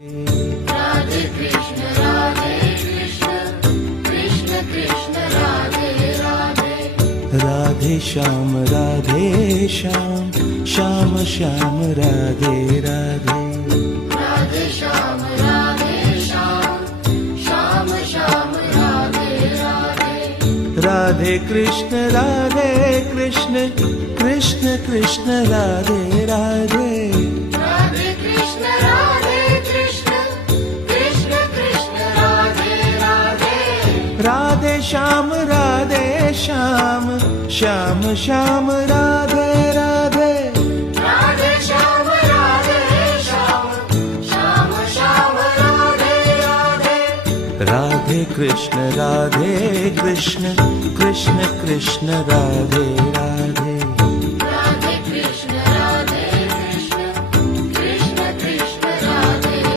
Radhe Krishna Krishna Krishna Radhe Radhe. Radhe Shyam Shyam Shyam Shyam Radhe Radhe. Radhe Shyam Shyam Shyam Shyam Radhe Radhe. Radhe Krishna Krishna Krishna Radhe Radhe. Radhe Krishna Krishna Krishna Radhe Radhe. Radhe Shyam Shyam Shyam Shyam Radhe Radhe. Radhe Shyam Shyam Shyam Shyam Radhe Radhe. Radhe Krishna Krishna Krishna Krishna Radhe Radhe.